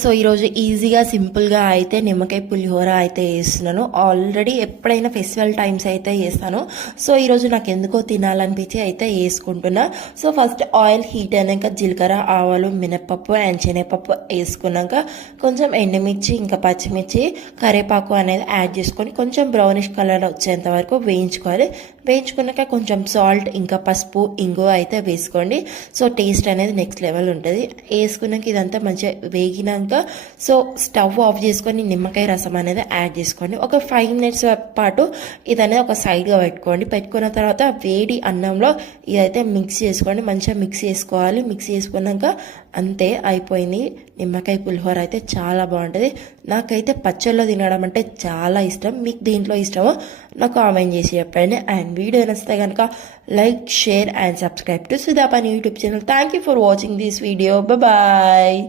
So ఈరోజు ఈజీగా సింపుల్గా అయితే నిమ్మకాయ పులిహోర అయితే వేస్తున్నాను. ఆల్రెడీ ఎప్పుడైనా ఫెస్టివల్ టైమ్స్ అయితే వేస్తాను. సో ఈరోజు నాకు ఎందుకో తినాలనిపించి అయితే వేసుకుంటున్నా. సో ఫస్ట్ ఆయిల్ హీట్ అయినాక జీలకర్ర, ఆవాలు, మినప్పప్పు అండ్ శనగపప్పు వేసుకున్నాక కొంచెం ఎండుమిర్చి ఇంకా పచ్చిమిర్చి, కరివేపాకు అనేది యాడ్ చేసుకొని కొంచెం బ్రౌనిష్ కలర్ వచ్చేంత వరకు వేయించుకోవాలి. వేయించుకున్నాక కొంచెం సాల్ట్ ఇంకా పసుపు, ఇంగువ అయితే వేసుకోండి. సో టేస్ట్ అనేది నెక్స్ట్ లెవెల్ ఉంటుంది. వేసుకున్నాక ఇదంతా మంచిగా వేగినాక సో స్టవ్ ఆఫ్ చేసుకొని నిమ్మకాయ రసం అనేది యాడ్ చేసుకోండి. ఒక 5 minutes పాటు ఇదనేది ఒక సైడ్గా పెట్టుకున్న తర్వాత వేడి అన్నంలో ఇదైతే మిక్స్ చేసుకోండి. మంచిగా మిక్స్ చేసుకోవాలి. మిక్స్ చేసుకున్నాక అంతే అయిపోయింది. నిమ్మకాయ పులిహోర అయితే చాలా బాగుంటుంది. నాకైతే పచ్చళ్ళలో తినడం అంటే చాలా ఇష్టం. మీకు దీంట్లో ఇష్టమో నాకు కామెంట్ చేసి చెప్పండి. అండ్ వీడియో నచ్చితే కనుక like, share and subscribe to Sudhapani YouTube channel. Thank you for watching this video. Bye.